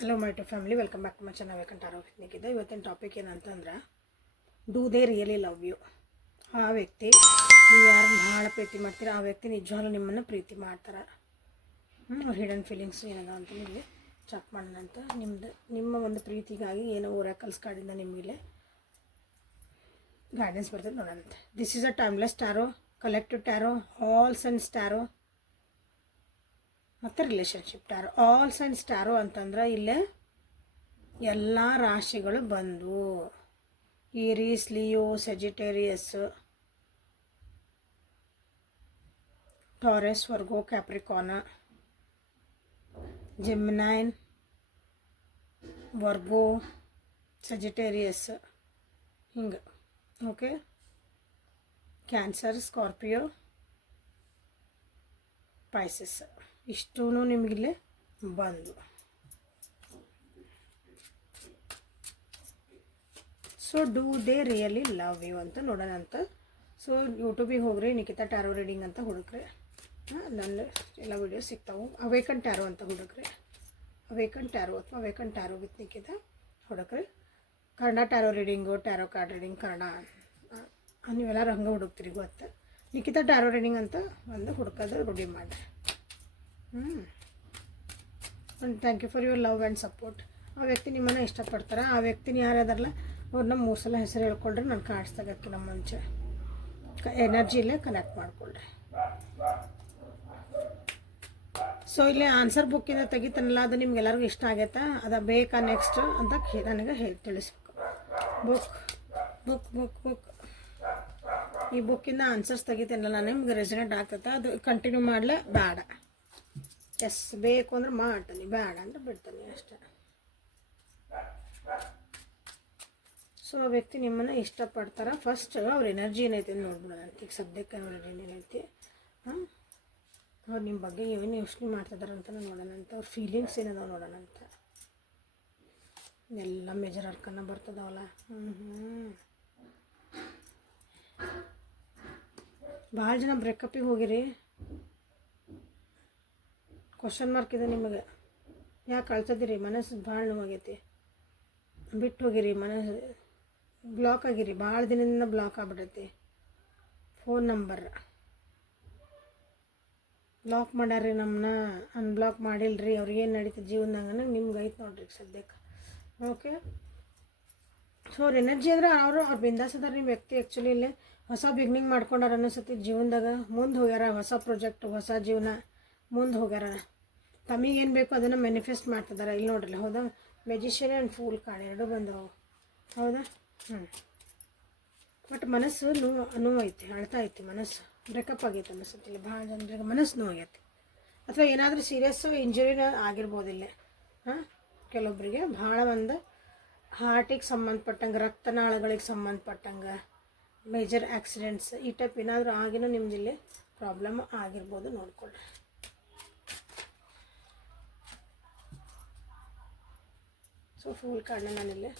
Hello my to family, welcome back to my channel. Welcome tarot ವಿತ್ನಿಕ್ಕಿದೆ. ಇವತ್ತಿನ topic ಏನಂತಂದ್ರೆ, do they really love you? ಆ ವ್ಯಕ್ತಿ, ನೀವು ಯಾರನ್ನು ಭಾಳ ಪ್ರೀತಿ ಮಾಡ್ತೀರ ಆ ವ್ಯಕ್ತಿ ನಿಜವಾಗ್ಲೂ ನಿಮ್ಮನ್ನು ಪ್ರೀತಿ ಮಾಡ್ತಾರೆ. ಅವ್ರ ಹಿಡನ್ ಫೀಲಿಂಗ್ಸ್ ಏನದ ಅಂತ ನಿಮಗೆ ಚೆಕ್ ಮಾಡೋಣ ಅಂತ. ನಿಮ್ಮ ಒಂದು ಪ್ರೀತಿಗಾಗಿ ಏನೋ ಓರಾಕಲ್ಸ್ ಕಾರ್ಡಿಂದ ನಿಮಗೆ ಗೈಡೆನ್ಸ್ ಬರ್ತದೆ ನೋಡೋಣಂತೆ. This is a timeless tarot, collective tarot, all signs tarot ಮತ್ತು relationship tarot. All signs tarot ಅಂತಂದ್ರೆ ಇಲ್ಲೇ ಎಲ್ಲ ರಾಶಿಗಳು ಬಂದು ಈರೀಸ್, ಲಿಯೋ, ಸೆಜಿಟೇರಿಯಸ್, ಟಾರಸ್, ವರ್ಗೋ, ಕ್ಯಾಪ್ರಿಕಾನ, ಜೆಮಿನೈನ್, ವರ್ಗೋ, ಸೆಜಿಟೇರಿಯಸ್, ಹಿಂಗೆ. ಓಕೆ, ಕ್ಯಾನ್ಸರ್, ಸ್ಕಾರ್ಪಿಯೋ, ಪೈಸಸ್, ಇಷ್ಟೂ ನಿಮಗಿಲ್ಲೇ ಬಂದು. So do they really love you ಅಂತ ನೋಡೋಣ ಅಂತ. ಸೊ ಯೂಟ್ಯೂಬಿಗೆ ಹೋಗ್ರಿ, ನಿಖಿತಾ ಟ್ಯಾರೋ ರೀಡಿಂಗ್ ಅಂತ ಹುಡುಕ್ರಿ, ನನ್ನ ಎಲ್ಲ ವೀಡಿಯೋಸ್ ಸಿಗ್ತಾವೆ. ಅವೇಕನ್ ಟ್ಯಾರೋ ಅಂತ ಹುಡುಕ್ರಿ, ಅವೇಕನ್ ಟ್ಯಾರೋ ಅಥವಾ ಅವೇಕನ್ ಟ್ಯಾರೋ ವಿತ್ ನಿಖಿತಾ ಹುಡುಕ್ರಿ. Kannada tarot reading, tarot card reading Kannada ನೀವೆಲ್ಲರೂ ಹಂಗೆ ಹುಡುಕ್ತೀರಿ ಗೊತ್ತು. ನಿಖಿತಾ ಟ್ಯಾರೋ ರೀಡಿಂಗ್ ಅಂತ ಒಂದು ಹುಡುಕೋದು ರೂಢಿ ಮಾಡಿರಿ. Thank you for your love and support. ಆ ವ್ಯಕ್ತಿ ನಿಮ್ಮನ್ನು ಇಷ್ಟಪಡ್ತಾರೆ. ಆ ವ್ಯಕ್ತಿನ ಯಾರ್ಯಾರಲ್ಲ ಅವ್ರನ್ನ 3 ಸಲ ಹೆಸರು ಹೇಳ್ಕೊಳ್ರಿ. ನಾನು ಕಾಣಿಸ್ದಾಗಕ್ಕೆ ನಮ್ಮ ಮುಂಚೆ ಎನರ್ಜಿಲೇ ಕನೆಕ್ಟ್ ಮಾಡಿಕೊಳ್ರಿ. ಸೊ ಇಲ್ಲಿ ಆನ್ಸರ್ ಬುಕ್ಕಿಂದ ತೆಗಿತಾನಲ್ಲ, ಅದು ನಿಮ್ಗೆಲ್ಲರಿಗೂ ಇಷ್ಟ ಆಗೈತಾ, ಅದು ಬೇಕಾ ನೆಕ್ಸ್ಟ್ ಅಂತ ನನಗೆ ತಿಳಿಸ್ಬೇಕು. ಬುಕ್ ಬುಕ್ ಬುಕ್ ಬುಕ್ ಈ ಬುಕ್ಕಿಂದ ಆನ್ಸರ್ಸ್ ತೆಗಿತೀನಲ್ಲ, ನಿಮ್ಗೆ ರೆಸಿನೆಂಟ್ ಆಗ್ತೈತೆ, ಅದು ಕಂಟಿನ್ಯೂ ಮಾಡಲೇ ಬೇಡ. ಎಸ್ ಬೇಕು ಅಂದ್ರೆ ಮಾಡ್ತಾನೆ, ಬೇಡ ಅಂದ್ರೆ ಬಿಡ್ತಾನೆ ಅಷ್ಟೇ. ಸೊ ಆ ವ್ಯಕ್ತಿ ನಿಮ್ಮನ್ನು ಇಷ್ಟಪಡ್ತಾರೆ. ಫಸ್ಟ್ ಅವ್ರ ಎನರ್ಜಿ ಏನೈತೆ ಅಂತ ನೋಡ್ಬಿಡೋಣ. ಈಗ ಸದ್ಯಕ್ಕೆ ಅವ್ರ ಎನರ್ಜಿ ಏನೈತಿ, ಅವ್ರು ನಿಮ್ಮ ಬಗ್ಗೆ ಏನು ಯೋಚನೆ ಮಾಡ್ತಿದ್ದಾರೆ ಅಂತ ನೋಡೋಣ ಅಂತ. ಅವ್ರ ಫೀಲಿಂಗ್ಸ್ ಏನದಾವ ನೋಡೋಣ ಅಂತ. ಎಲ್ಲ ಮೇಜರ್ ಅರ್ಕನ್ನ ಬರ್ತದವಲ್ಲ. ಭಾಳ ಜನ ಬ್ರೇಕಪ್ಪಿಗೆ ಹೋಗಿರಿ. ಕ್ವಶನ್ ಮಾರ್ಕ್ ಇದೆ ನಿಮಗೆ. ಯಾಕೆ ಅಳ್ತದಿರಿ? ಮನಸ್ಸು ಭಾಳ ನೋವಾಗೈತಿ. ಬಿಟ್ಟು ಹೋಗಿರಿ, ಮನಸ್ಸು ಬ್ಲಾಕ್ ಆಗಿರಿ, ಭಾಳ ದಿನದಿಂದ ಬ್ಲಾಕ್ ಆಗ್ಬಿಟ್ಟೈತಿ. ಫೋನ್ ನಂಬರ್ ಬ್ಲಾಕ್ ಮಾಡ್ಯಾರ್ರಿ, ನಮ್ಮನ್ನ ಅನ್ಬ್ಲಾಕ್ ಮಾಡಿಲ್ರಿ. ಅವ್ರಿಗೇನು ನಡೀತದೆ ಜೀವನದಾಗ ನಿಮ್ಗೆ ಐತೆ ನೋಡ್ರಿ ಸದ್ಯಕ್ಕೆ. ಓಕೆ, ಸೊ ಅವ್ರ ಎನರ್ಜಿ ಅಂದ್ರೆ ಅವ್ರು ಬಿಂದಾಸ್ ಅದಾರ. ನಿಮ್ಮ ವ್ಯಕ್ತಿ ಆ್ಯಕ್ಚುಲಿ ಇಲ್ಲೇ ಹೊಸ ಬಿಗ್ನಿಂಗ್ ಮಾಡ್ಕೊಂಡಾರ ಅನ್ನಿಸತಿ ಜೀವನದಾಗ. ಮುಂದೆ ಹೋಗ್ಯಾರ, ಹೊಸ ಪ್ರಾಜೆಕ್ಟ್, ಹೊಸ ಜೀವನ ಮುಂದೆ ಹೋಗ್ಯಾರ. ತಮಗೇನು ಬೇಕು ಅದನ್ನು ಮ್ಯಾನಿಫೆಸ್ಟ್ ಮಾಡ್ತಿದ್ದಾರೆ. ಇಲ್ಲಿ ನೋಡ್ರಿ, ಹೌದಾ? ಮೆಜಿಷಿಯನ್ ಆ್ಯಂಡ್ ಫೂಲ್ ಕಾರ್ಡ್ ಎರಡೂ ಬಂದವು, ಹೌದಾ? ಬಟ್ ಮನಸ್ಸು ನೋವೈತಿ, ಅಳ್ತಾ ಐತಿ. ಮನಸ್ಸು ಬ್ರೇಕಪ್ ಆಗೈತೆ ಅನಿಸುತ್ತೆ. ಇಲ್ಲಿ ಭಾಳ ಜನರಿಗೆ ಮನಸ್ಸು ನೋವಾಗೈತಿ, ಅಥವಾ ಏನಾದರೂ ಸೀರಿಯಸ್ಸು ಇಂಜುರಿನ ಆಗಿರ್ಬೋದಿಲ್ಲ. ಕೆಲವೊಬ್ಬರಿಗೆ ಭಾಳ ಒಂದು ಹಾರ್ಟಿಗೆ ಸಂಬಂಧಪಟ್ಟಂಗೆ, ರಕ್ತನಾಳಗಳಿಗೆ ಸಂಬಂಧಪಟ್ಟಂಗೆ, ಮೇಜರ್ ಆಕ್ಸಿಡೆಂಟ್ಸ್ ಈ ಟೈಪ್ ಏನಾದರೂ ಆಗಿನೂ ನಿಮ್ಮದಿಲ್ಲಿ ಪ್ರಾಬ್ಲಮ್ ಆಗಿರ್ಬೋದು. ನೋಡ್ಕೊಳ್ಳಿ. ಸೊ ಫುಲ್ ಕಾರ್ಡ್ನ ನಾನಿಲ್ಲಿ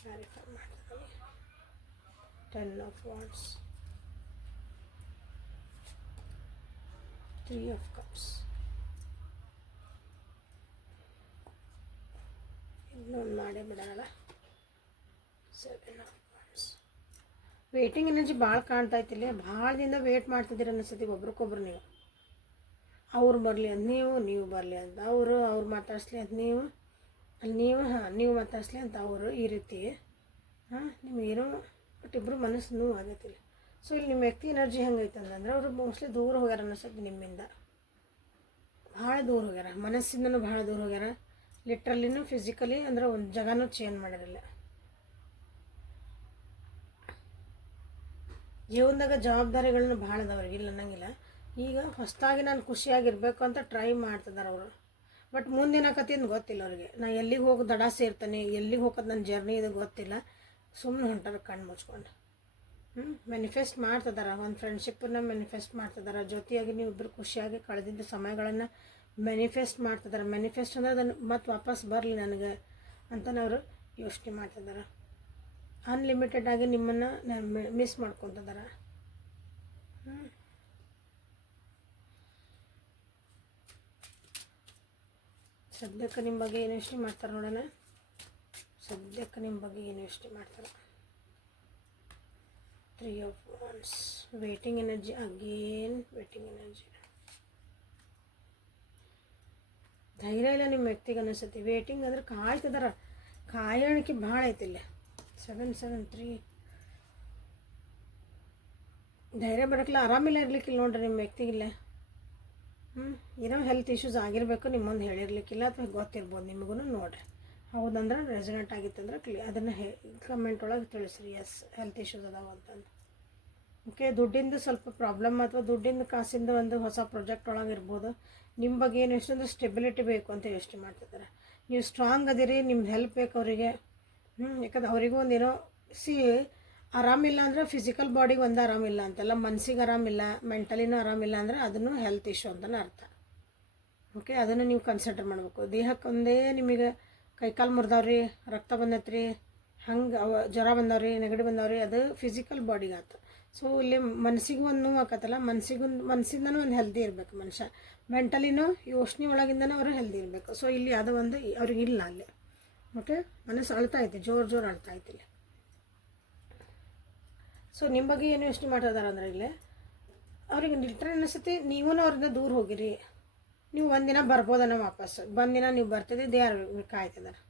ಕ್ಲಾರಿಫೈ ಮಾಡ್ತೀನಿ. 10 of Wands, 3 of Cups, ಇನ್ನೊಂದು ಮಾಡೇ ಬಿಡೋಣ. 7 of Wands. ವೇಟಿಂಗ್ ಎನರ್ಜಿ ಭಾಳ ಕಾಣ್ತಾ ಇತ್ತಿಲ್ಲ. ಭಾಳ ದಿನ ವೇಟ್ ಮಾಡ್ತಿದ್ದೀರಿ ಅನ್ನಿಸ್ತೈತಿ ಒಬ್ರಿಗೊಬ್ರು. ನೀವು ಅವ್ರು ಬರಲಿ ಅಂತ ನೀವು ಬರಲಿ ಅಂತ ಅವ್ರು ಮಾತಾಡಿಸ್ಲಿ ಅಂತ ನೀವು ಮಾತಾಡಿಸ್ಲಿ ಅಂತ ಅವರು, ಈ ರೀತಿ ನಿಮಗೇನೋ ಬಟ್ ಇಬ್ಬರು ಮನಸ್ಸು ನೋವು ಆಗೈತಿಲ್ಲ. ಸೊ ಇಲ್ಲಿ ನಿಮ್ಮ ವ್ಯಕ್ತಿ ಎನರ್ಜಿ ಹೆಂಗೈತೆ ಅಂತಂದ್ರೆ, ಅವರು ಮೋಸ್ಟ್ಲಿ ದೂರ ಹೋಗ್ಯಾರ ಅನ್ನಿಸ್ತೈತಿ ನಿಮ್ಮಿಂದ. ಭಾಳ ದೂರ ಹೋಗ್ಯಾರ, ಮನಸ್ಸಿಂದನೂ ಭಾಳ ದೂರ ಹೋಗ್ಯಾರ. ಲಿಟ್ರಲಿನೂ ಫಿಸಿಕಲಿ ಅಂದ್ರೆ ಒಂದು ಜಾಗನೂ ಚೇಂಜ್ ಮಾಡಿರಲ್ಲ. ಜೀವನದಾಗ ಜವಾಬ್ದಾರಿಗಳನ್ನ ಭಾಳ ಅದಾವ್ರಿಗೆ, ಇಲ್ಲ ಅನ್ನಂಗಿಲ್ಲ. ಈಗ ಹೊಸದಾಗಿ ನಾನು ಖುಷಿಯಾಗಿರ್ಬೇಕು ಅಂತ ಟ್ರೈ ಮಾಡ್ತಿದ್ದಾರೆ ಅವರು. ಬಟ್ ಮುಂದೇನಾಕತಿ ಅಂತ ಗೊತ್ತಿಲ್ಲ ಅವ್ರಿಗೆ. ನಾ ಎಲ್ಲಿಗೆ ಹೋಗಿ ದಡ ಸೇರ್ತಾನೆ, ಎಲ್ಲಿಗೆ ಹೋಗೋದು ನನ್ನ ಜರ್ನಿ ಇದು ಗೊತ್ತಿಲ್ಲ. ಸುಮ್ಮನೆ ಹೊಂಟಾರ ಕಣ್ಣು ಮುಚ್ಕೊಂಡು. ಮ್ಯಾನಿಫೆಸ್ಟ್ ಮಾಡ್ತಿದ್ದಾರೆ, ಒಂದು ಫ್ರೆಂಡ್ಶಿಪ್ಪನ್ನು ಮ್ಯಾನಿಫೆಸ್ಟ್ ಮಾಡ್ತಿದ್ದಾರೆ. ಜೊತೆಯಾಗಿ ನೀವು ಇಬ್ಬರು ಖುಷಿಯಾಗಿ ಕಳೆದಿದ್ದ ಸಮಯಗಳನ್ನು ಮ್ಯಾನಿಫೆಸ್ಟ್ ಮಾಡ್ತಿದ್ದಾರೆ. ಮ್ಯಾನಿಫೆಸ್ಟ್ ಅಂದ್ರೆ ಅದನ್ನು ಮತ್ತೆ ವಾಪಸ್ ಬರಲಿ ನನಗೆ ಅಂತಲೇ ಅವರು ಯೋಚನೆ ಮಾಡ್ತಿದ್ದಾರೆ. ಅನ್ಲಿಮಿಟೆಡ್ ಆಗಿ ನಿಮ್ಮನ್ನು ಮಿಸ್ ಮಾಡ್ಕೊತಿದ್ದಾರೆ. ಸದ್ಯಕ್ಕೆ ನಿಮ್ಮ ಬಗ್ಗೆ ಏನು ಯೋಚನೆ ಮಾಡ್ತಾರೆ ನೋಡೋಣ. ಸದ್ಯಕ್ಕೆ ನಿಮ್ಮ ಬಗ್ಗೆ ಏನು ಯೋಚನೆ ಮಾಡ್ತಾರೆ. 3 of Wands, waiting energy, again waiting energy. ಧೈರ್ಯ ಇಲ್ಲ ನಿಮ್ಮ ವ್ಯಕ್ತಿಗೆ ಅನಿಸುತ್ತೆ. ವೇಟಿಂಗ್ ಅಂದ್ರೆ ಕಾಯ್ತಿದಾರ, ಕಾಯೋಣಿಕೆ ಭಾಳ ಐತಿಲ್ಲ. 773 ಧೈರ್ಯ ಬರೋಕ್ಕಿಲ್ಲ, ಆರಾಮಿಲ್ಲ ಇರ್ಲಿಕ್ಕಿಲ್ಲ ನೋಡ್ರಿ ನಿಮ್ಮ ವ್ಯಕ್ತಿಗಿಲ್ಲ. ಏನೋ ಹೆಲ್ತ್ ಇಶ್ಯೂಸ್ ಆಗಿರಬೇಕು, ನಿಮ್ಮೊಂದು ಹೇಳಿರ್ಲಿಕ್ಕಿಲ್ಲ ಅಥವಾ ಗೊತ್ತಿರ್ಬೋದು ನಿಮಗೂ. ನೋಡಿರಿ ಹೌದಂದ್ರೆ ರೆಸನೆಂಟ್ ಆಗಿತ್ತಂದ್ರೆ ಅದನ್ನು ಕಮೆಂಟ್ ಒಳಗೆ ತಿಳಿಸ್ರಿ, ಎಸ್ ಹೆಲ್ತ್ ಇಶ್ಯೂಸ್ ಅದಾವ ಅಂತಂದು. ಓಕೆ, ದುಡ್ಡಿಂದು ಸ್ವಲ್ಪ ಪ್ರಾಬ್ಲಮ್ ಅಥವಾ ದುಡ್ಡಿಂದ ಕಾಸಿಂದ ಒಂದು ಹೊಸ ಪ್ರಾಜೆಕ್ಟ್ ಒಳಗೆ ಇರ್ಬೋದು. ನಿಮ್ಮ ಬಗ್ಗೆ ಏನು ಎಷ್ಟು ಅಂದ್ರೆ ಸ್ಟೆಬಿಲಿಟಿ ಬೇಕು ಅಂತ ಯೋಚನೆ ಮಾಡ್ತಿದ್ದಾರೆ. ನೀವು ಸ್ಟ್ರಾಂಗ್ ಅದಿರಿ, ನಿಮ್ದು ಹೆಲ್ಪ್ ಬೇಕು ಅವರಿಗೆ. ಯಾಕಂದ್ರೆ ಅವರಿಗೂ ಒಂದೇನೋ ಆರಾಮಿಲ್ಲ ಅಂದರೆ ಫಿಸಿಕಲ್ ಬಾಡಿಗೆ ಒಂದು ಆರಾಮಿಲ್ಲ ಅಂತೆಲ್ಲ, ಮನಸ್ಸಿಗೆ ಆರಾಮಿಲ್ಲ, ಮೆಂಟಲಿನೂ ಆರಾಮಿಲ್ಲ ಅಂದರೆ ಅದನ್ನು ಹೆಲ್ತ್ ಇಶ್ಯೂ ಅಂತಲೇ ಅರ್ಥ. ಓಕೆ, ಅದನ್ನು ನೀವು ಕನ್ಸಿಡರ್ ಮಾಡಬೇಕು. ದೇಹಕ್ಕೆ ಒಂದೇ ನಿಮಗೆ ಕೈಕಾಲು ಮುರಿದವ್ರಿ, ರಕ್ತ ಬಂದತ್ರಿ, ಹಂಗೆ ಜ್ವರ ಬಂದವ್ರಿ, ನೆಗಡಿ ಬಂದವ್ರಿ, ಅದು ಫಿಸಿಕಲ್ ಬಾಡಿಗೆ ಆಯ್ತು. ಸೊ ಇಲ್ಲಿ ಮನಸ್ಸಿಗೂ ಒಂದು ನೋವು ಆಕತ್ತಲ್ಲ, ಮನಸ್ಸಿಂದನೂ ಒಂದು ಹೆಲ್ದಿ ಇರಬೇಕು ಮನುಷ್ಯ, ಮೆಂಟಲಿನೂ ಯೋಚನೆ ಒಳಗಿಂದನೂ ಅವರು ಹೆಲ್ದಿ ಇರಬೇಕು. ಸೊ ಇಲ್ಲಿ ಅದು ಒಂದು ಅವ್ರಿಗೆ ಇಲ್ಲ ಅಲ್ಲಿ. ಓಕೆ, ಮನಸ್ಸು ಅಳ್ತಾ ಐತಿ, ಜೋರು ಅಳ್ತಾ ಐತಿ ಇಲ್ಲಿ. ಸೊ ನಿಮ್ಮ ಬಗ್ಗೆ ಏನು ಯೋಚನೆ ಮಾಡ್ತಿದ್ದಾರೆ ಅಂದ್ರೆ ಇಲ್ಲಿ ಅವ್ರಿಗೆ ಲಿಟ್ರಲ್ ಅನಿಸುತ್ತೆ ನೀವೂ ಅವ್ರಿಂದ ದೂರ ಹೋಗಿರಿ, ನೀವು ಒಂದಿನ ಬರ್ಬೋದನ್ನ ವಾಪಸ್, ಬಂದಿನ ನೀವು ಬರ್ತಿದ್ದೆ, ದೇವ್ರ ಕಾಯ್ತಿದ್ದಾರೆ.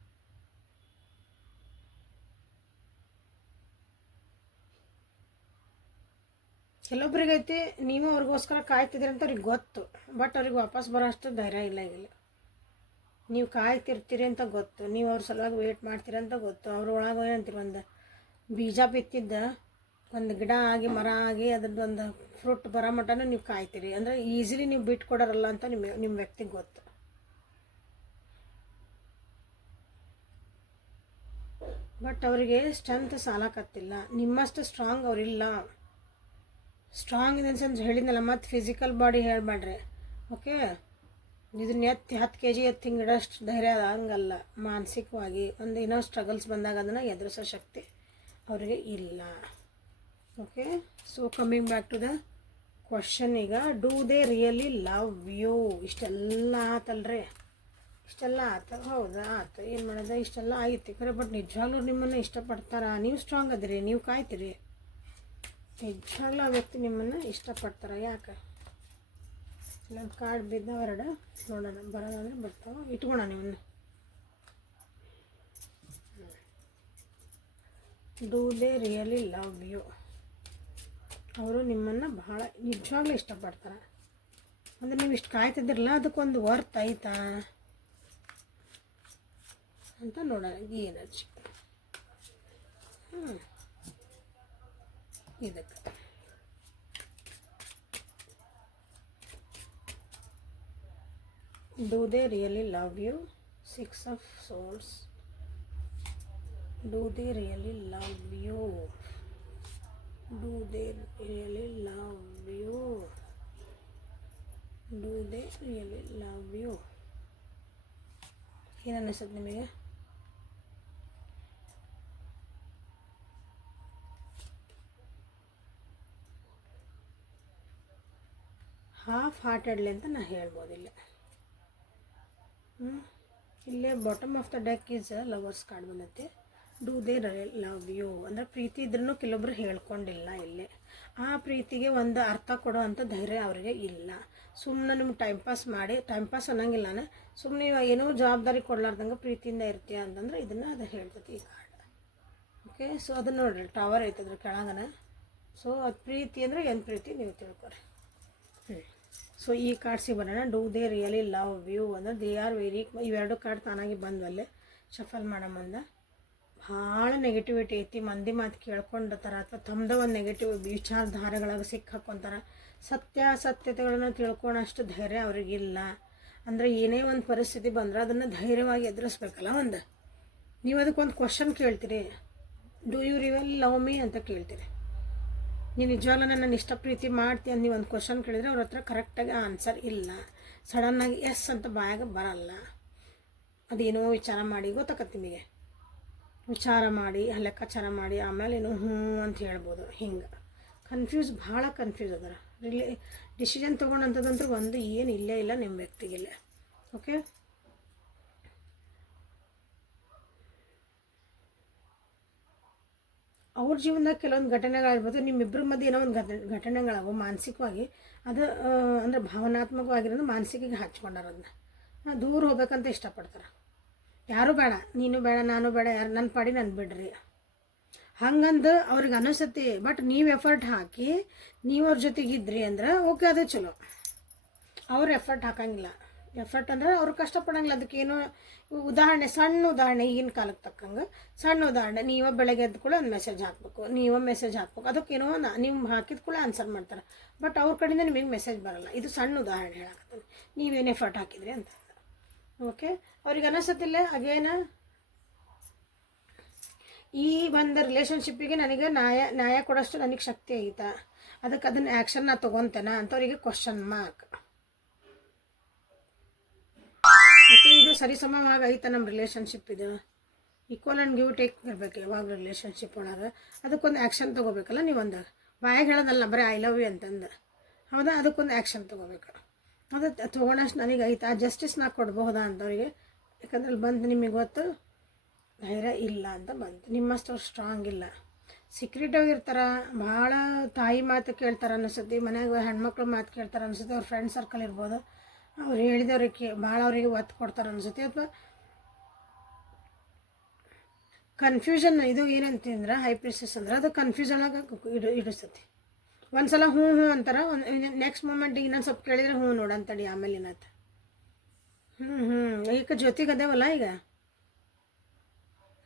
ಕೆಲವೊಬ್ರಿಗೈತಿ ನೀವು ಅವ್ರಿಗೋಸ್ಕರ ಕಾಯ್ತಿದ್ದೀರಿ ಅಂತ ಅವ್ರಿಗೆ ಗೊತ್ತು, ಬಟ್ ಅವ್ರಿಗೆ ವಾಪಸ್ ಬರೋ ಅಷ್ಟು ಧೈರ್ಯ ಇಲ್ಲ. ಈಗಿಲ್ಲ ನೀವು ಕಾಯ್ತಿರ್ತೀರಿ ಅಂತ ಗೊತ್ತು, ನೀವು ಅವ್ರ ಸಲುವಾಗಿ ವೇಟ್ ಮಾಡ್ತೀರಿ ಅಂತ ಗೊತ್ತು. ಅವ್ರ ಒಳಗೆ ಏನಂತೀರಿ, ಒಂದು ಬೀಜ ಬಿತ್ತಿದ್ದ ಒಂದು ಗಿಡ ಆಗಿ ಮರ ಆಗಿ ಅದ್ರದ್ದು ಒಂದು ಫ್ರೂಟ್ ಬರೋ ಮಟನೂ ನೀವು ಕಾಯ್ತೀರಿ. ಅಂದರೆ ಈಸಿಲಿ ನೀವು ಬಿಟ್ಟು ಕೊಡೋರಲ್ಲ ಅಂತ ನಿಮ್ಮ ವ್ಯಕ್ತಿಗೆ ಗೊತ್ತು. ಬಟ್ ಅವರಿಗೆ ಸ್ಟ್ರೆಂತ್ ಸಾಲಕತ್ತಿಲ್ಲ, ನಿಮ್ಮಷ್ಟು ಸ್ಟ್ರಾಂಗ್ ಅವರಿಲ್ಲ. ಸ್ಟ್ರಾಂಗ್ ಇದೆ ಅನ್ಸಂದು ಹೇಳಿದ್ನಲ್ಲ, ಮತ್ತು ಫಿಸಿಕಲ್ ಬಾಡಿ ಹೇಳಬೇಡ್ರಿ. ಓಕೆ, ಇದನ್ನ 10 kg ಹಿಂಗಿಡೋಷ್ಟು ಧೈರ್ಯ ಅದ ಹಂಗಲ್ಲ. ಮಾನಸಿಕವಾಗಿ ಒಂದು ಏನೋ ಸ್ಟ್ರಗಲ್ಸ್ ಬಂದಾಗ ಅದನ್ನು ಎದುರಿಸೋ ಶಕ್ತಿ ಅವರಿಗೆ ಇಲ್ಲ. Okay, so coming back to the question. ಈಗ do they really love you? ಇಷ್ಟೆಲ್ಲ ಆತಲ್ರಿ, ಇಷ್ಟೆಲ್ಲ ಆತ, ಹೌದಾ ಆತ, ಏನು ಮಾಡೋದ, ಇಷ್ಟೆಲ್ಲ ಆಯ್ತು ಖರೆ. ಬಟ್ ನಿಜವಾಗ್ಲೂ ನಿಮ್ಮನ್ನು ಇಷ್ಟಪಡ್ತಾರ? ನೀವು ಸ್ಟ್ರಾಂಗ್ ಅದಿರಿ, ನೀವು ಕಾಯ್ತೀರಿ, ನಿಜವಾಗ್ಲೂ ಆ ವ್ಯಕ್ತಿ ನಿಮ್ಮನ್ನು ಇಷ್ಟಪಡ್ತಾರ? ಯಾಕೆ? ಇಲ್ಲೊಂದು ಕಾರ್ಡ್ ಬಿದ್ದಾವ ಎರಡು, ನೋಡೋಣ ಬರೋದಂದ್ರೆ ಬರ್ತಾವ, ಇಟ್ಕೊಳ ನಿಮ್ಮನ್ನು. Do they really love you? ಅವರು ನಿಮ್ಮನ್ನು ಭಾಳ ನಿಜವಾಗ್ಲೂ ಇಷ್ಟಪಡ್ತಾರೆ. ಅಂದರೆ ನೀವು ಇಷ್ಟು ಕಾಯ್ತಿದ್ದಿರಲ್ಲ, ಅದಕ್ಕೊಂದು ವರ್ತ್ ಆಯ್ತಾ ಅಂತ ನೋಡೋಣ. ಈ ಎನರ್ಜಿ ಇದಕ್ಕೆ do they really love you? 6 of Swords. Do they really love you? Do they really love you? Do they really love you? ಏನು ಅನ್ನಿಸುತ್ತೆ ನಿಮಗೆ? ಹಾಫ್ ಹಾರ್ಟೆಡ್ಲಿ ಅಂತ ನಾನು ಹೇಳ್ಬೋದಿಲ್ಲ. ಇಲ್ಲೇ bottom of the deck is lovers card ಬಂದೈತೆ. Do they love you ಅಂದರೆ ಪ್ರೀತಿ ಇದ್ರೂ ಕೆಲವೊಬ್ರು ಹೇಳ್ಕೊಂಡಿಲ್ಲ. ಇಲ್ಲೇ ಆ ಪ್ರೀತಿಗೆ ಒಂದು ಅರ್ಥ ಕೊಡೋ ಅಂಥ ಧೈರ್ಯ ಅವರಿಗೆ ಇಲ್ಲ. ಸುಮ್ಮನೆ ನಿಮ್ಗೆ ಟೈಮ್ ಪಾಸ್ ಅನ್ನಂಗಿಲ್ಲ. ಸುಮ್ಮನೆ ಏನೋ ಜವಾಬ್ದಾರಿ ಕೊಡ್ಲಾರ್ದಂಗೆ ಪ್ರೀತಿಯಿಂದ ಇರ್ತೀಯ ಅಂತಂದ್ರೆ ಇದನ್ನು ಅದು ಹೇಳ್ತೈತಿ ಈ ಕಾರ್ಡ್. ಓಕೆ, ಸೊ ಅದನ್ನು ನೋಡ್ರಿ, ಟವರ್ ಐತದ್ರ ಕೆಳಗನ. ಸೊ ಅದು ಪ್ರೀತಿ ಅಂದರೆ ಏನು ಪ್ರೀತಿ ನೀವು ತಿಳ್ಕೊರಿ. ಸೊ ಈ ಕಾರ್ಡ್ಸಿಗೆ ಬರೋಣ. Do they really love you ಅಂದರೆ ದೇ ಆರ್ ವೆರಿ, ಇವೆರಡು ಕಾರ್ಡ್ ತಾನಾಗಿ ಬಂದ್ವಲ್ಲೇ ಶಫಲ್ ಮಾಡೋ ಮುಂದೆ. ಭಾಳ ನೆಗೆಟಿವಿಟಿ ಐತಿ, ಮಂದಿ ಮಾತು ಕೇಳ್ಕೊಂಡಿರ್ತಾರೆ ಅಥವಾ ತಮ್ಮದೇ ಒಂದು ನೆಗೆಟಿವ್ ವಿಚಾರಧಾರೆಗಳಿಗೆ ಸಿಕ್ಕಾಕೊಂತಾರೆ. ಸತ್ಯತೆಗಳನ್ನು ತಿಳ್ಕೊಳೋಷ್ಟು ಧೈರ್ಯ ಅವ್ರಿಗಿಲ್ಲ. ಅಂದರೆ ಏನೇ ಒಂದು ಪರಿಸ್ಥಿತಿ ಬಂದ್ರೆ ಅದನ್ನು ಧೈರ್ಯವಾಗಿ ಎದುರಿಸ್ಬೇಕಲ್ಲ. ನೀವು ಅದಕ್ಕೊಂದು ಕ್ವಶನ್ ಕೇಳ್ತೀರಿ, do you really love me ಅಂತ ಕೇಳ್ತೀರಿ. ನೀವು ನಿಜವಾಗ್ಲೂ ನನ್ನ ಇಷ್ಟ ಪ್ರೀತಿ ಮಾಡ್ತೀವಿ ಅಂತ ನೀವು ಒಂದು ಕ್ವಶನ್ ಕೇಳಿದರೆ ಅವ್ರ ಹತ್ರ ಕರೆಕ್ಟಾಗಿ ಆನ್ಸರ್ ಇಲ್ಲ. ಸಡನ್ನಾಗಿ ಎಸ್ ಅಂತ ಬಾಯಾಗ ಬರಲ್ಲ. ಅದೇನೋ ವಿಚಾರ ಮಾಡಿ ಗೊತ್ತಾಕತ್ತೆ ನಿಮಗೆ, ವಿಚಾರ ಮಾಡಿ ಲೆಕ್ಕಾಚಾರ ಮಾಡಿ ಆಮೇಲೆ ಏನೋ ಹ್ಞೂ ಅಂತ ಹೇಳ್ಬೋದು. ಹಿಂಗೆ ಭಾಳ ಕನ್ಫ್ಯೂಸ್ ಅದರ. ಡಿಸಿಷನ್ ತೊಗೊಂಡಂಥದ್ದಂತೂ ಒಂದು ಏನು ಇಲ್ಲೇ ಇಲ್ಲ ನಿಮ್ಮ ವ್ಯಕ್ತಿಗಿಲ್ಲ. ಓಕೆ, ಅವ್ರ ಜೀವನದಾಗ ಕೆಲವೊಂದು ಘಟನೆಗಳಿರ್ಬೋದು, ನಿಮ್ಮಿಬ್ಬರ ಮಧ್ಯೆ ಏನೋ ಒಂದು ಘಟನೆಗಳಾಗೋ ಮಾನಸಿಕವಾಗಿ ಅದು ಅಂದರೆ ಭಾವನಾತ್ಮಕವಾಗಿರೋದು ಮಾನಸಿಕಿಗೆ ಹಚ್ಕೊಂಡಾರ ಅದನ್ನ ದೂರ ಹೋಗ್ಬೇಕಂತ ಇಷ್ಟಪಡ್ತಾರೆ. ಯಾರೂ ಬೇಡ, ನೀನು ಬೇಡ, ನಾನು ಬೇಡ, ಯಾರು ನನ್ನ ಪಾಡಿ ನನ್ನ ಬಿಡ್ರಿ ಹಂಗಂದು ಅವ್ರಿಗೆ ಅನಿಸುತ್ತೆ. ಬಟ್ ನೀವು ಎಫರ್ಟ್ ಹಾಕಿ ನೀವು ಅವ್ರ ಜೊತೆಗಿದ್ರಿ ಅಂದ್ರೆ ಓಕೆ, ಅದು ಚಲೋ. ಅವ್ರು ಎಫರ್ಟ್ ಹಾಕಂಗಿಲ್ಲ. ಎಫರ್ಟ್ ಅಂದ್ರೆ ಅವ್ರು ಕಷ್ಟಪಡಂಗಿಲ್ಲ. ಅದಕ್ಕೇನು ಉದಾಹರಣೆ, ಸಣ್ಣ ಉದಾಹರಣೆ, ಈಗಿನ ಕಾಲಕ್ಕೆ ತಕ್ಕಂಗೆ ಸಣ್ಣ ಉದಾಹರಣೆ, ನೀವು ಬೆಳಗ್ಗೆ ಎದ್ದು ಕೂಡ ಒಂದು ಮೆಸೇಜ್ ಹಾಕಬೇಕು, ನೀವು ಮೆಸೇಜ್ ಹಾಕ್ಬೇಕು, ಅದಕ್ಕೇನೋ ನೀವು ಹಾಕಿದ ಕೂಡ ಆನ್ಸರ್ ಮಾಡ್ತಾರೆ. ಬಟ್ ಅವ್ರ ಕಡೆಯಿಂದ ನಿಮಗೆ ಮೆಸೇಜ್ ಬರೋಲ್ಲ. ಇದು ಸಣ್ಣ ಉದಾಹರಣೆ ಹೇಳಕತ್ತೀನಿ, ನೀವೇನು ಎಫರ್ಟ್ ಹಾಕಿದ್ರಿ ಅಂತ. ಓಕೆ, ಅವ್ರಿಗೆ ಅನಿಸತ್ತಿಲ್ಲ ಅಗೇನ ಈ ಒಂದು ರಿಲೇಷನ್ಶಿಪ್ಪಿಗೆ ನನಗೆ ನ್ಯಾಯ ಕೊಡೋಷ್ಟು ನನಗೆ ಶಕ್ತಿ ಐತಾ, ಅದಕ್ಕೆ ಅದನ್ನು ಆ್ಯಕ್ಷನ್ ನಾ ತೊಗೊತೇನ ಅಂತವರಿಗೆ ಕ್ವಶನ್ ಮಾರ್ಕ್. ಓಕೆ, ಇದು ಸರಿಸಮವಾಗಿ ಐತ ನಮ್ಮ ರಿಲೇಷನ್ಶಿಪ್, ಇದು ಈಕ್ವಲ್ ಆ್ಯಂಡ್ ಗಿವ್ ಟೇಕ್ ಇರಬೇಕು ಯಾವಾಗ ರಿಲೇಷನ್ಶಿಪ್ ಒಳಗೆ. ಅದಕ್ಕೊಂದು ಆ್ಯಕ್ಷನ್ ತೊಗೋಬೇಕಲ್ಲ. ನೀವೊಂದು ಬಾಯಾಗ ಹೇಳೋದಲ್ಲ ಬರೀ ಐ ಲವ್ ಯು ಅಂತಂದು, ಹೌದಾ? ಅದಕ್ಕೊಂದು ಆ್ಯಕ್ಷನ್ ತೊಗೋಬೇಕು. ಅದು ತೊಗೊಳಷ್ಟು ನನಗೆ ಐತಾ, ಜಸ್ಟಿಸ್ ನಾ ಕೊಡ್ಬಹುದಾ ಅಂತವ್ರಿಗೆ. ಯಾಕಂದ್ರೆ ಅಲ್ಲಿ ಬಂದು ನಿಮಗೆ ಗೊತ್ತು ಧೈರ್ಯ ಇಲ್ಲ ಅಂತ ಬಂತು, ನಿಮ್ಮಷ್ಟು ಅವ್ರು ಸ್ಟ್ರಾಂಗ್ ಇಲ್ಲ, ಸೀಕ್ರೆಟ್ ಆಗಿರ್ತಾರೆ, ಭಾಳ ತಾಯಿ ಮಾತು ಕೇಳ್ತಾರೆ ಅನಿಸುತ್ತೆ, ಮನ್ಯಾಗ ಹೆಣ್ಮಕ್ಳು ಮಾತು ಕೇಳ್ತಾರೆ ಅನಿಸುತ್ತೆ, ಅವ್ರ ಫ್ರೆಂಡ್ ಸರ್ಕಲ್ ಇರ್ಬೋದು, ಅವ್ರು ಹೇಳಿದವ್ರಿಗೆ ಭಾಳ ಅವರಿಗೆ ಒತ್ತು ಕೊಡ್ತಾರೆ ಅನಿಸುತ್ತೆ. ಅಥವಾ ಕನ್ಫ್ಯೂಷನ್, ಇದು ಏನಂತಂದ್ರೆ ಹೈ ಪ್ರಿನ್ಸಸ್ ಅಂದ್ರೆ ಅದು ಕನ್ಫ್ಯೂಷನ್ ಆಗಿ ಇಡಿಸ್ತೈತಿ. ಒಂದು ಸಲ ಹ್ಞೂ ಹ್ಞೂ ಅಂತಾರೆ, ನೆಕ್ಸ್ಟ್ ಮೂಮೆಂಟಿಗೆ ಇನ್ನೊಂದು ಸ್ವಲ್ಪ ಕೇಳಿದರೆ ಹ್ಞೂ ನೋಡಂತಡಿ, ಆಮೇಲೆ ಏನಾಯ್ತು ಈಗ ಜೊತೆಗೆ ಅದೇವಲ್ಲ. ಈಗ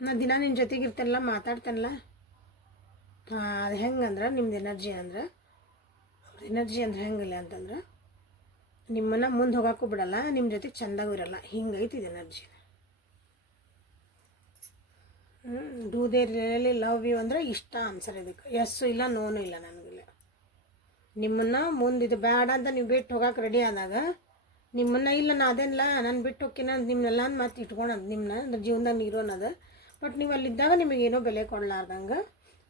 ನಾ ದಿನ ನಿನ್ನ ಜೊತೆಗೆ ಇರ್ತೇನಲ್ಲ, ಮಾತಾಡ್ತೇನಲ್ಲ, ಅದು ಹೆಂಗಂದ್ರೆ ನಿಮ್ದು ಎನರ್ಜಿ ಅಂದ್ರೆ, ಅವ್ರ ಎನರ್ಜಿ ಅಂದ್ರೆ ಹೆಂಗಿಲ್ಲ ಅಂತಂದ್ರೆ ನಿಮ್ಮನ್ನು ಮುಂದೆ ಹೋಗೋಕ್ಕೂ ಬಿಡಲ್ಲ, ನಿಮ್ಮ ಜೊತೆಗೆ ಚೆಂದಾಗೂ ಇರಲ್ಲ, ಹಿಂಗೈತಿ ಇದು energy. Do they really love you ಅಂದರೆ ಇಷ್ಟ ಆನ್ಸರ್ ಇದಕ್ಕೆ, ಎಸ್ಸು ಇಲ್ಲ ನೋನು ಇಲ್ಲ ನನಗಿಲ್ಲ. ನಿಮ್ಮನ್ನು ಮುಂದೆ ಇದು ಬೇಡ ಅಂತ ನೀವು ಬಿಟ್ಟು ಹೋಗೋಕೆ ರೆಡಿ ಆದಾಗ, ನಿಮ್ಮನ್ನು ಇಲ್ಲ ನಾ ಅದೇನಿಲ್ಲ ನಾನು ಬಿಟ್ಟು ಹೋಗ್ತೀನಿ ಅಂತ ನಿಮ್ಮನ್ನೆಲ್ಲ ಮತ್ತೆ ಇಟ್ಕೊಳೋದು, ನಿಮ್ಮನ್ನ ಜೀವನದಾಗ ನೀರು ಅನ್ನೋದು. ಬಟ್ ನೀವು ಅಲ್ಲಿದ್ದಾಗ ನಿಮಗೇನೋ ಬೆಲೆ ಕೊಡಲಾರ್ದಂಗೆ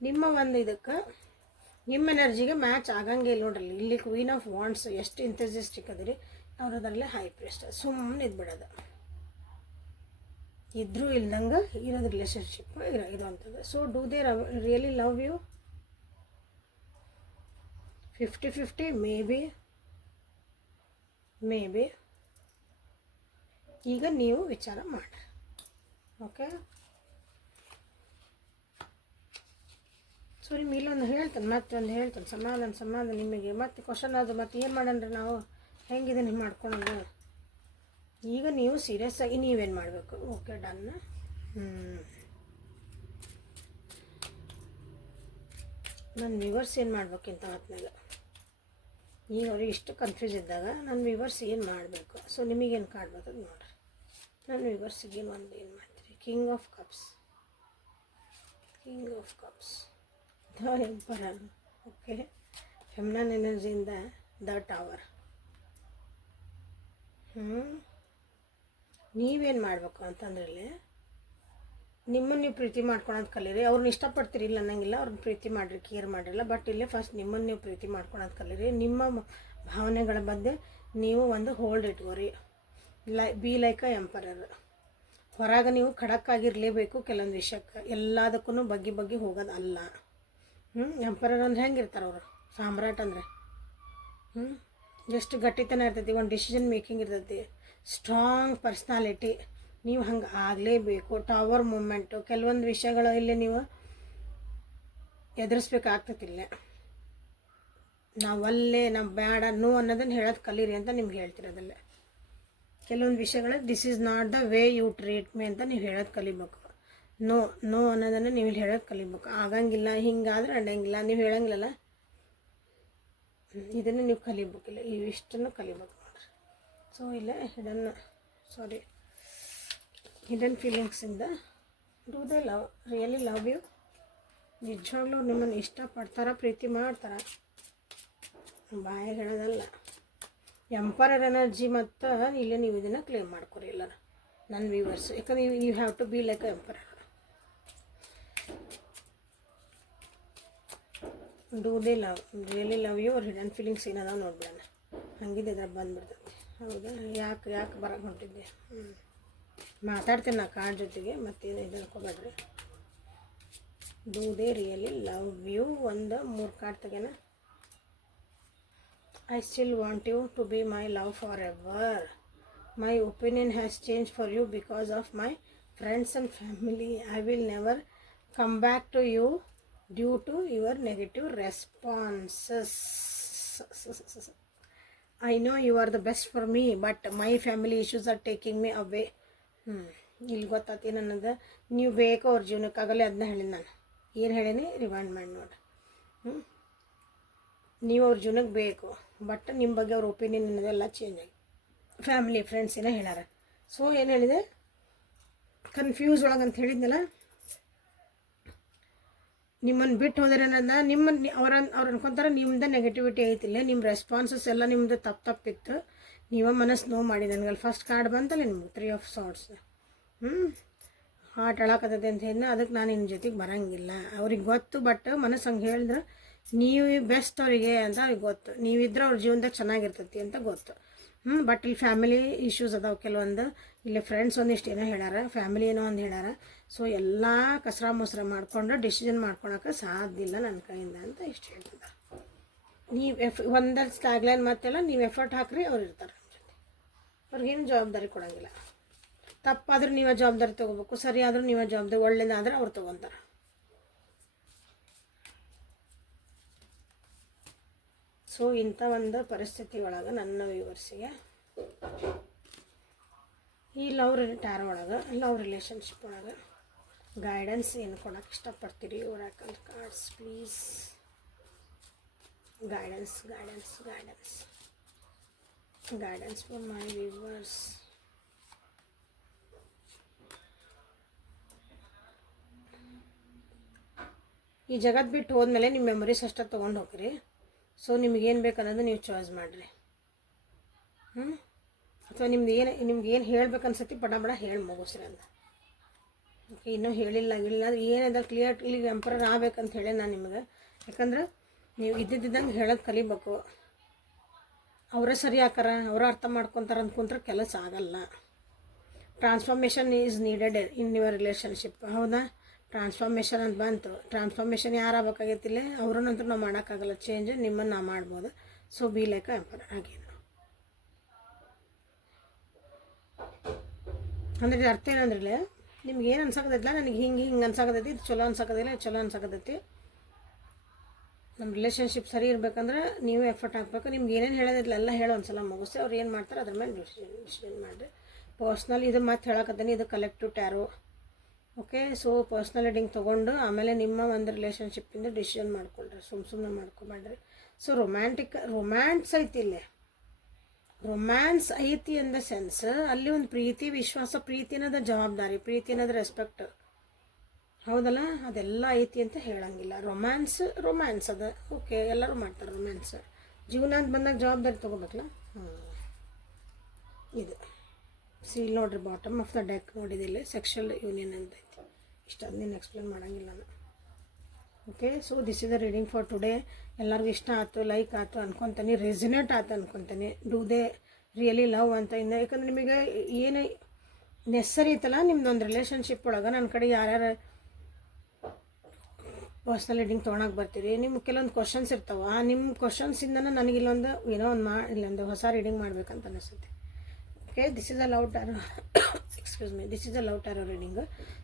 ನಿಮ್ಮ ಒಂದು ಇದಕ್ಕೆ ನಿಮ್ಮ ಎನರ್ಜಿಗೆ ಮ್ಯಾಚ್ ಆಗಂಗೆ ಇಲ್ಲ ನೋಡ್ರಿ. ಇಲ್ಲಿ ಕ್ವೀನ್ ಆಫ್ ವಾಂಡ್ಸ್ ಎಷ್ಟು ಇಂಥಸಿಸ್ಟಿಕ್ ಅದಿರಿ, ಅವ್ರದ್ರಲ್ಲೇ ಹೈ ಪ್ರಿಸ್ಟ್, ಸುಮ್ಮನೆ ಇದ್ಬಿಡೋದು, ಇದ್ರೂ ಇಲ್ದಂಗೆ ಇರೋದು ರಿಲೇಷನ್ಶಿಪ್ ಇರೋವಂಥದ್ದು. So do they really love you? 50-50 maybe. ಈಗ ನೀವು ವಿಚಾರ ಮಾಡಿರಿ. ಓಕೆ, ಸೊ ನಿಮ್ಗೆ ಇಲ್ಲೊಂದು ಹೇಳ್ತಾನೆ, ಮತ್ತೊಂದು ಹೇಳ್ತಾನೆ, ಸಮಾಧಾನ ನಿಮಗೆ ಮತ್ತೆ ಕ್ವಶನ್ ಅದು ಮತ್ತೆ ಏನು ಮಾಡೋಣ್ರಿ ನಾವು, ಹೆಂಗಿದೆ ನೀವು ಮಾಡ್ಕೊಳೋದು. ಈಗ ನೀವು ಸೀರಿಯಸ್ ಆಗಿ ನೀವೇನು ಮಾಡಬೇಕು? Okay, done. ನನ್ನ ವ್ಯೂವರ್ಸ್ ಏನು ಮಾಡ್ಬೇಕಿಂತ ಹೊತ್ನಾಗ, ಈಗ ಅವ್ರಿಗೆ ಇಷ್ಟು ಕನ್ಫ್ಯೂಸ್ ಇದ್ದಾಗ ನನ್ನ ವ್ಯೂವರ್ಸ್ ಏನು ಮಾಡಬೇಕು? ಸೊ ನಿಮಗೇನು ಕಾಡ್ಬೇಕು ಅದು ನೋಡಿರಿ. ನನ್ನ ವ್ಯೂವರ್ಸಿಗೆ ಒಂದು ಏನು ಮಾಡ್ತೀರಿ? King of cups, the emperor. Okay, feminine ಎನರ್ಜಿಯಿಂದ ದ ಟವರ್. ನೀವೇನು ಮಾಡಬೇಕು ಅಂತಂದ್ರಲ್ಲಿ, ನಿಮ್ಮನ್ನು ನೀವು ಪ್ರೀತಿ ಮಾಡ್ಕೊಳೋದು ಕಲೀರಿ. ಅವ್ರನ್ನ ಇಷ್ಟಪಡ್ತೀರಿ ಇಲ್ಲ ಅನ್ನಂಗಿಲ್ಲ, ಅವ್ರನ್ನ ಪ್ರೀತಿ ಮಾಡಿರಿ, ಕೇರ್ ಮಾಡಿರಲ್ಲ. ಬಟ್ ಇಲ್ಲೇ ಫಸ್ಟ್ ನಿಮ್ಮನ್ನು ನೀವು ಪ್ರೀತಿ ಮಾಡ್ಕೊಳೋದು ಕಲೀರಿ. ನಿಮ್ಮ ಭಾವನೆಗಳ ಬಗ್ಗೆ ನೀವು ಒಂದು ಹೋಲ್ಡ್ ಇಟ್ಕೋರಿ. Be like a emperor. ಹೊರಗೆ ನೀವು ಖಡಕ್ಕಾಗಿರಲೇಬೇಕು ಕೆಲವೊಂದು ವಿಷಯಕ್ಕೆ, ಎಲ್ಲದಕ್ಕೂ ಬಗ್ಗಿ ಹೋಗೋದು ಅಲ್ಲ. ಎಂಪರರ್ ಅಂದ್ರೆ ಹೆಂಗಿರ್ತಾರೆ ಅವರು? ಸಾಮ್ರಾಟ್ ಅಂದರೆ ಎಷ್ಟು ಗಟ್ಟಿತನ ಇರ್ತೈತಿ, ಒಂದು ಡಿಸಿಷನ್ ಮೇಕಿಂಗ್ ಇರ್ತೈತಿ, ಸ್ಟ್ರಾಂಗ್ ಪರ್ಸ್ನಾಲಿಟಿ. ನೀವು ಹಂಗೆ ಆಗಲೇಬೇಕು. ಟವರ್ ಮೂಮೆಂಟು, ಕೆಲವೊಂದು ವಿಷಯಗಳು ಇಲ್ಲಿ ನೀವು ಎದುರಿಸ್ಬೇಕಾಗ್ತತಿಲ್ಲ. ನಾವು ಅಲ್ಲೇ ನಾವು ಬೇಡ ನೋ ಅನ್ನೋದನ್ನು ಹೇಳೋದು ಕಲೀರಿ ಅಂತ ನಿಮ್ಗೆ ಹೇಳ್ತಿರೋದಲ್ಲೇ. ಕೆಲವೊಂದು ವಿಷಯಗಳು this is not the way you treat me ಅಂತ ನೀವು ಹೇಳೋದು ಕಲಿಬೇಕು. ನೋ ಅನ್ನೋದನ್ನು ನೀವು ಇಲ್ಲಿ ಹೇಳೋದು ಕಲಿಬೇಕು. ಆಗಂಗಿಲ್ಲ, ಹಿಂಗಾದ್ರೆ ಅಡಂಗಿಲ್ಲ ನೀವು ಹೇಳಂಗಿಲ್ಲಲ್ಲ, ಇದನ್ನು ನೀವು ಕಲಿಬೇಕಿಲ್ಲ, ಇವಿಷ್ಟನ್ನು ಕಲಿಬೇಕು ನೋಡ್ರಿ. ಸೊ ಇಲ್ಲ ಹಿಡನ್ ಫೀಲಿಂಗ್ಸಿಂದ do they really love you. ನಿಜವಾಗ್ಲೂ ನಿಮ್ಮನ್ನು ಇಷ್ಟಪಡ್ತಾರ, ಪ್ರೀತಿ ಮಾಡ್ತಾರ, ಬಾಯಿಗೆ ಹೇಳೋದಲ್ಲ. ಎಂಪರರ್ ಎನರ್ಜಿ ಮತ್ತು ಇಲ್ಲೇ ನೀವು ಇದನ್ನು ಕ್ಲೇಮ್ ಮಾಡ್ಕೊರಿ ಎಲ್ಲರ ನನ್ನ ವ್ಯೂವರ್ಸ್. ಯಾಕಂದ್ರೆ you have to be like a emperor. Do they really love you. ಅವ್ರ ಹಿಡನ್ ಫೀಲಿಂಗ್ಸ್ ಏನದ ನೋಡ್ಬಿಡೋಣ. ಹಂಗಿದೆ ಇದ್ರಾಗ ಬಂದುಬಿಡ್ತೈತಿ. ಹೌದಾ? ಯಾಕೆ ಬರೋಕೆ ಹೊಂಟಿದ್ದೆ? ಮಾತಾಡ್ತೀನಿ ನಾ ಕಾರ್ಡ್ ಜೊತೆಗೆ, ಮತ್ತೇನು ಇದು ಅನ್ಕೋಬೇಡ್ರಿ. Do they really love you. ಒಂದು 3 ಕಾರ್ಡ್ ತೆಗೆನ. I still want you to be my love forever. My opinion has changed for you because of my friends and family. I will never come back to you due to your negative responses. I know you are the best for me, but my family issues are taking me away. ಇಲ್ಲಿ ಗೊತ್ತಾತಿ ನನ್ನದು. ನೀವು ಬೇಕೋ ಅವ್ರ ಜೀವನಕ್ಕಾಗಲೇ ಅದನ್ನ ಹೇಳೀನಿ ನಾನು. ಏನು ಹೇಳೀನಿ rewind ಮಾಡಿ ನೋಡಿ. ನೀವು ಅವ್ರ ಜೀವನಕ್ಕೆ ಬೇಕು, ಬಟ್ ನಿಮ್ಮ ಬಗ್ಗೆ ಅವ್ರ ಒಪಿನಿಯನ್ ಅನ್ನೋದೆಲ್ಲ ಚೇಂಜ್ ಆಗಿ ಫ್ಯಾಮಿಲಿ ಫ್ರೆಂಡ್ಸ್ ಏನೋ ಹೇಳ್ಯಾರ. ಸೊ ಏನು ಹೇಳಿದೆ, ಕನ್ಫ್ಯೂಸ್ ಒಳಗೆ ಅಂತ ಹೇಳಿದ್ನಲ್ಲ, ನಿಮ್ಮನ್ನು ಬಿಟ್ಟು ಹೋದ್ರೆ ಅನ್ನೋದನ್ನ ಅವ್ರು ಅನ್ಕೊತಾರೆ ನಿಮ್ದು ನೆಗೆಟಿವಿಟಿ ಐತಿಲ್ಲ, ನಿಮ್ಮ ರೆಸ್ಪಾನ್ಸಸ್ ಎಲ್ಲ ನಿಮ್ಮದು ತಪ್ಪಿತ್ತು, ನೀವೇ ಮನಸ್ಸು ನೋವು ಮಾಡಿ. ನನಗಲ್ಲಿ ಫಸ್ಟ್ ಕಾರ್ಡ್ ಬಂತಲ್ಲ ನಿಮ್ಗೆ 3 ಆಫ್ ಸಾರ್ಟ್ಸ್. ಹಾರ್ಟ್ ಅಳಾಕತ್ತೈತೆ ಅಂತ ಹೇಳಿದ್ನ, ಅದಕ್ಕೆ ನಾನು ನಿಮ್ಮ ಜೊತೆಗೆ ಬರೋಂಗಿಲ್ಲ. ಅವ್ರಿಗೆ ಗೊತ್ತು, ಬಟ್ ಮನಸ್ಸು ಹಂಗೆ ಹೇಳಿದ್ರೆ ನೀವು ಬೆಸ್ಟ್ ಅವರಿಗೆ ಅಂತ ಅವ್ರಿಗೆ ಗೊತ್ತು, ನೀವಿದ್ರೆ ಅವ್ರ ಜೀವನದಾಗ ಚೆನ್ನಾಗಿರ್ತೈತಿ ಅಂತ ಗೊತ್ತು. ಬಟ್ ಇಲ್ಲಿ ಫ್ಯಾಮಿಲಿ ಇಶ್ಯೂಸ್ ಅದಾವೆ ಕೆಲವೊಂದು, ಇಲ್ಲಿ ಫ್ರೆಂಡ್ಸ್ ಒಂದಿಷ್ಟು ಏನೋ ಹೇಳ್ಯಾರ, ಫ್ಯಾಮಿಲಿ ಏನೋ ಒಂದು ಹೇಳ್ಯಾರ. ಸೊ ಎಲ್ಲ ಕಸರ ಮೊಸರ ಮಾಡಿಕೊಂಡು ಡಿಸಿಷನ್ ಮಾಡ್ಕೊಳಕ್ಕೆ ಸಾಧ್ಯ ಇಲ್ಲ ನನ್ನ ಕೈಯಿಂದ ಅಂತ ಇಷ್ಟು ಹೇಳ್ತಿದ್ದಾರೆ. ನೀವು ಒಂದಷ್ಟು ಟ್ಯಾಗ್ಲೈನ್ ಮತ್ತೆಲ್ಲ ನೀವು ಎಫರ್ಟ್ ಹಾಕ್ರಿ, ಅವ್ರು ಇರ್ತಾರೆ ನಮ್ಮ ಜೊತೆ. ಅವ್ರಿಗೇನು ಜವಾಬ್ದಾರಿ ಕೊಡೋಂಗಿಲ್ಲ. ತಪ್ಪಾದ್ರೂ ನೀವೇ ಜವಾಬ್ದಾರಿ ತೊಗೋಬೇಕು, ಸರಿ ಆದರೂ ನೀವೇ ಜವಾಬ್ದಾರಿ, ಒಳ್ಳೇದಾದ್ರೆ ಅವ್ರು ತೊಗೊತಾರೆ. ಸೊ ಇಂಥ ಒಂದು ಪರಿಸ್ಥಿತಿ ಒಳಗೆ ನನ್ನ ವ್ಯೂವರ್ಸಿಗೆ ಈ ಟ್ಯಾರೋ ಒಳಗೆ ಲವ್ ರಿಲೇಷನ್ಶಿಪ್ ಒಳಗೆ ಗೈಡೆನ್ಸ್ ಏನು ಕೊಡೋಕೆ ಇಷ್ಟಪಡ್ತೀರಿ? Oracle cards please. Guidance guidance guidance guidance for my viewers. ಈ ಜಗತ್ತು ಬಿಟ್ಟು ಹೋದ್ಮೇಲೆ ನಿಮ್ಮ ಮೆಮೊರೀಸ್ ಅಷ್ಟೇ ತೊಗೊಂಡು ಹೋಗ್ರಿ. ಸೊ ನಿಮಗೇನು ಬೇಕು ಅನ್ನೋದು ನೀವು ಚಾಯ್ಸ್ ಮಾಡಿರಿ. ಅಥವಾ ನಿಮ್ಗೆ ಏನು ಹೇಳ್ಬೇಕು ಅನ್ಸತಿ ಬಡ ಹೇಳಿ ಮುಗಿಸ್ರಿ ಅಂತ. ಓಕೆ, ಇನ್ನೂ ಹೇಳಿಲ್ಲ ಅದು ಏನಿದೆ ಕ್ಲಿಯರ್ ಇಲ್ಲಿಗೆ ಎಂಪರರ್ ಆಗ್ಬೇಕಂತ ಹೇಳಿ ನಾನು ನಿಮಗೆ. ಯಾಕಂದ್ರೆ ನೀವು ಇದ್ದಿದ್ದಂಗೆ ಹೇಳೋದು ಕಲಿಬೇಕು. ಅವರೇ ಸರಿ ಹಾಕಾರ, ಅವರೇ ಅರ್ಥ ಮಾಡ್ಕೊತಾರೆ ಅಂದ್ಕೊಂಡ್ರೆ ಕೆಲಸ ಆಗಲ್ಲ. Transformation is needed in your relationship. ಹೌದಾ? ಟ್ರಾನ್ಸ್ಫಾರ್ಮೇಷನ್ ಅಂತ ಬಂತು. ಟ್ರಾನ್ಸ್ಫಾರ್ಮೇಷನ್ ಯಾರು ಆಗ್ಬೇಕಾಗೈತಿಲ್ಲ, ಅವ್ರನ್ನಂತೂ ನಾವು ಮಾಡೋಕ್ಕಾಗಲ್ಲ ಚೇಂಜ್, ನಿಮ್ಮನ್ನು ನಾವು ಮಾಡ್ಬೋದು. ಸೊ ಬಿ ಲೈಕ್ ಎಂಪರರ್ ಆಗೇನು ಅಂದ್ರೆ ಅರ್ಥ ಏನಂದ್ರಲ್ಲ, ನಿಮ್ಗೆ ಏನು ಅನ್ಸಕತ್ತೈತಿಲ್ಲ, ನನಗೆ ಹಿಂಗೆ ಅನ್ಸಕತ್ತೈತಿ, ಇದು ಚಲೋ ಅನ್ಸಕತ್ತಿಲ್ಲ, ಚಲೋ ಅನ್ಸಕತ್ತೈತಿ. ನಮ್ಮ ರಿಲೇಷನ್ಶಿಪ್ ಸರಿ ಇರ್ಬೇಕಂದ್ರೆ ನೀವು ಎಫರ್ಟ್ ಹಾಕ್ಬೇಕು. ನಿಮ್ಗೆ ಏನೇನು ಹೇಳೋದಿಲ್ಲ ಎಲ್ಲ ಹೇಳೋ ಒಂದ್ಸಲ ಮುಗಿಸಿ ಅವ್ರು ಏನು ಮಾಡ್ತಾರೆ ಅದ್ರ ಮೇಲೆ ಡಿಸಿಷನ್ ಮಾಡಿರಿ. ಪರ್ಸ್ನಲ್ ಇದು ಮತ್ತೆ ಹೇಳಕತ್ತೀನಿ, ಇದು collective tarot. Okay, so personal reading ತೊಗೊಂಡು ಆಮೇಲೆ ನಿಮ್ಮ ಒಂದು ರಿಲೇಷನ್ಶಿಪ್ಪಿಂದ ಡಿಸಿಷನ್ ಮಾಡ್ಕೊಳ್ರಿ, ಸುಮ್ಮನೆ ಮಾಡ್ಕೊಬೇಡ್ರಿ. ಸೊ ರೊಮ್ಯಾನ್ಸ್ ಐತಿ ಇಲ್ಲಿ, ರೊಮ್ಯಾನ್ಸ್ ಐತಿ ಇನ್ ದ ಸೆನ್ಸ್ ಅಲ್ಲಿ ಒಂದು ಪ್ರೀತಿ ವಿಶ್ವಾಸ, ಪ್ರೀತಿ ಅನ್ನೋದು ಜವಾಬ್ದಾರಿ, ಪ್ರೀತಿ ಅನ್ನೋದು ರೆಸ್ಪೆಕ್ಟ್, ಹೌದಲ್ಲ, ಅದೆಲ್ಲ ಐತಿ ಅಂತ ಹೇಳಂಗಿಲ್ಲ. ರೊಮ್ಯಾನ್ಸ್ ಅದ. ಓಕೆ, ಎಲ್ಲರೂ ಮಾಡ್ತಾರೆ ರೊಮ್ಯಾನ್ಸ್. ಜೀವನ ಅಂತ ಬಂದಾಗ ಜವಾಬ್ದಾರಿ ತೊಗೋಬೇಕಲ್ಲ. ಇದು ಇಲ್ಲಿ ನೋಡ್ರಿ, ಬಾಟಮ್ ಆಫ್ ದ ಡೆಕ್ ನೋಡಿದಿಲ್ಲ, ಸೆಕ್ಷುವಲ್ ಯೂನಿಯನ್ ಅಂತ ಐತಿ. ಇಷ್ಟು ಅದನ್ನೇನು ಎಕ್ಸ್ಪ್ಲೇನ್ ಮಾಡೋಂಗಿಲ್ಲ ನಾನು. Okay, so this is the reading for today. ಎಲ್ಲರಿಗೂ ಇಷ್ಟ ಆಯ್ತು, ಲೈಕ್ ಆಯ್ತು ಅನ್ಕೊತೀನಿ, ರೆಸಿನೇಟ್ ಆಯ್ತು ಅನ್ಕೊತೀನಿ. ಡೂ ದೇ ರಿಯಲಿ ಲವ್ ಅಂತ ಇಂದ. ಯಾಕಂದ್ರೆ ನಿಮಗೆ ಏನು ನೆಸರಿ ಐತಲ್ಲ ನಿಮ್ದೊಂದು ರಿಲೇಷನ್ಶಿಪ್ ಒಳಗೆ, ನನ್ನ ಕಡೆ ಯಾರ್ಯಾರು ಪರ್ಸ್ನಲ್ ರೀಡಿಂಗ್ ತೊಗೊಳಕ್ಕೆ ಬರ್ತೀರಿ, ನಿಮ್ಗೆ ಕೆಲವೊಂದು ಕ್ವಶನ್ಸ್ ಇರ್ತಾವೆ. ನಿಮ್ಮ ಕ್ವಶನ್ಸಿಂದನೇ ನನಗೆ ಇಲ್ಲೊಂದು ಹೊಸ ರೀಡಿಂಗ್ ಮಾಡ್ಬೇಕಂತ ಅನಿಸುತ್ತೆ. Okay, this is a love tarot. Excuse me, this is a love tarot reading.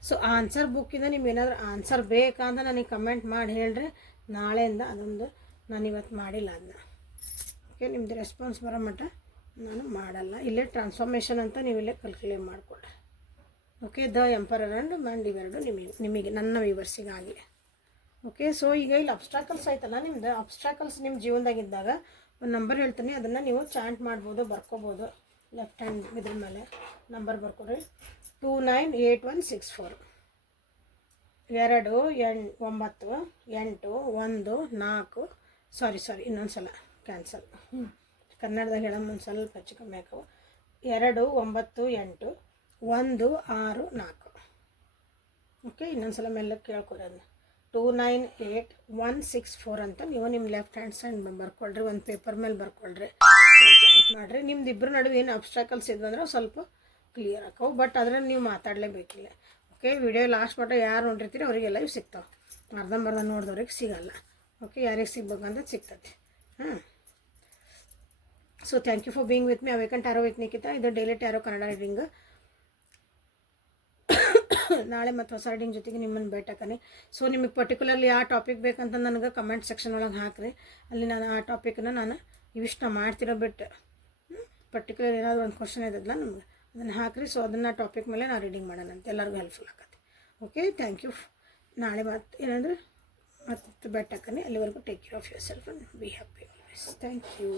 So answer ಬುಕ್ಕಿಂದ ನೀವು ಏನಾದರೂ ಆನ್ಸರ್ ಬೇಕಾ ಅಂತ ನನಗೆ ಕಮೆಂಟ್ ಮಾಡಿ ಹೇಳ್ರಿ. ನಾಳೆಯಿಂದ ಅದೊಂದು ನಾನು ಇವತ್ತು ಮಾಡಿಲ್ಲ ಅದನ್ನ. ಓಕೆ, ನಿಮ್ಮದು ರೆಸ್ಪಾನ್ಸ್ ಬರೋ ಮಟ್ಟ ನಾನು ಮಾಡಲ್ಲ. ಇಲ್ಲೇ ಟ್ರಾನ್ಸ್ಫಾರ್ಮೇಷನ್ ಅಂತ ನೀವು ಇಲ್ಲೇ ಕ್ಯಾಲ್ಕುಲೇಟ್ ಮಾಡಿಕೊಡ್ರಿ. Okay, the emperor and man ಇವೆರಡು ನಿಮಗೆ ನನ್ನ ವ್ಯೂವರ್ಸಿಗಾಗಿ. ಓಕೆ, ಸೊ ಈಗ ಇಲ್ಲಿ ಅಬ್ಸ್ಟ್ರಾಕಲ್ಸ್ ಆಯ್ತಲ್ಲ, ನಿಮ್ದು ಅಬ್ಸ್ಟ್ರಾಕಲ್ಸ್ ನಿಮ್ಮ ಜೀವನದಾಗಿದ್ದಾಗ ಒಂದು ನಂಬರ್ ಹೇಳ್ತೀನಿ, ಅದನ್ನು ನೀವು ಚಾಂಟ್ ಮಾಡ್ಬೋದು, ಬರ್ಕೋಬೋದು. ಲೆಫ್ಟ್ ಹ್ಯಾಂಡ್ ಇದ್ರ ಮೇಲೆ ನಂಬರ್ ಬರ್ಕೊಡ್ರಿ. 298164 2 9 8 1 4. ಸಾರಿ ಇನ್ನೊಂದು ಸಲ ಕ್ಯಾನ್ಸಲ್. ಕನ್ನಡದಾಗ ಹೇಳೋದು ಒಂದು ಸ್ವಲ್ಪ ಹೆಚ್ಚು ಕಮ್ಮಿ ಹಾಕವು. 2 9 8 1 6 4. ಓಕೆ, ಇನ್ನೊಂದು ಸಲ ಮೇಲೆ ಕೇಳ್ಕೊಡ್ರಿ ಅದನ್ನ. 298164 ಅಂತ ನೀವು ನಿಮ್ಮ ಲೆಫ್ಟ್ ಹ್ಯಾಂಡ್ ಸೈಡ್ ಬರ್ಕೊಳ್ರಿ, ಒಂದು ಪೇಪರ್ ಮೇಲೆ ಬರ್ಕೊಳ್ರಿ, ಮಾಡಿರಿ. ನಿಮ್ದು ಇಬ್ಬರು ನಡುವೆ ಏನು ಅಬ್ಸ್ಟ್ರಾಕಲ್ಸ್ ಇದ್ವು ಅಂದ್ರೆ ಸ್ವಲ್ಪ ಕ್ಲಿಯರ್ ಆಕವು, ಬಟ್ ಅದ್ರಲ್ಲಿ ನೀವು ಮಾತಾಡಲೇಬೇಕಿಲ್ಲ. ಓಕೆ, ವಿಡಿಯೋ ಲಾಸ್ಟ್ ಮಟ್ಟ ಯಾರು ನೋಡಿರ್ತೀರಿ ಅವರಿಗೆಲ್ಲ ಇವು ಸಿಗ್ತಾವೆ. ಅರ್ಧಂಬರ್ಧ ನೋಡಿದವ್ರಿಗೆ ಸಿಗಲ್ಲ. ಓಕೆ, ಯಾರಿಗೆ ಸಿಗ್ಬೇಕಂತ ಸಿಗ್ತದೆ. ಹಾಂ, so thank you for being with me. Awaken tarot with Nikhita. ಇದು ಡೈಲಿ ಟ್ಯಾರೋ ಕನ್ನಡ ರೀಡಿಂಗ್. ನಾಳೆ ಮತ್ತು ಹೊಸ ರೀಡಿಂಗ್ ಜೊತೆಗೆ ನಿಮ್ಮನ್ನು ಭೇಟಾಕನಿ. ಸೊ ನಿಮಗೆ ಪರ್ಟಿಕ್ಯುಲರ್ಲಿ ಯಾವ ಟಾಪಿಕ್ ಬೇಕಂತ ನನಗೆ ಕಮೆಂಟ್ ಸೆಕ್ಷನ್ ಒಳಗೆ ಹಾಕಿರಿ. ಅಲ್ಲಿ ನಾನು ಆ ಟಾಪಿಕ್ನ ನಾನು ಇವಿಷ್ಟ ಮಾಡ್ತಿರೋ ಬಿಟ್ಟು ಪರ್ಟಿಕ್ಯುಲರ್ ಏನಾದರೂ ಒಂದು ಕ್ವಶನ್ ಇದ್ದಲ್ಲ ನಮ್ಗೆ ಅದನ್ನು ಹಾಕಿರಿ. ಸೊ ಅದನ್ನು ಟಾಪಿಕ್ ಮೇಲೆ ನಾನು ರೀಡಿಂಗ್ ಮಾಡೋಣ ಅಂತ ಎಲ್ಲರಿಗೂ ಹೆಲ್ಪ್ಫುಲ್ ಆಗುತ್ತೆ. Okay, thank you. ನಾಳೆ ಮತ್ತೆ ಏನಂದ್ರೆ ಮತ್ತೆ ಭೇಟಾಕನಿ. ಅಲ್ಲಿವರೆಗೂ take care of yourself and be happy always. Thank you.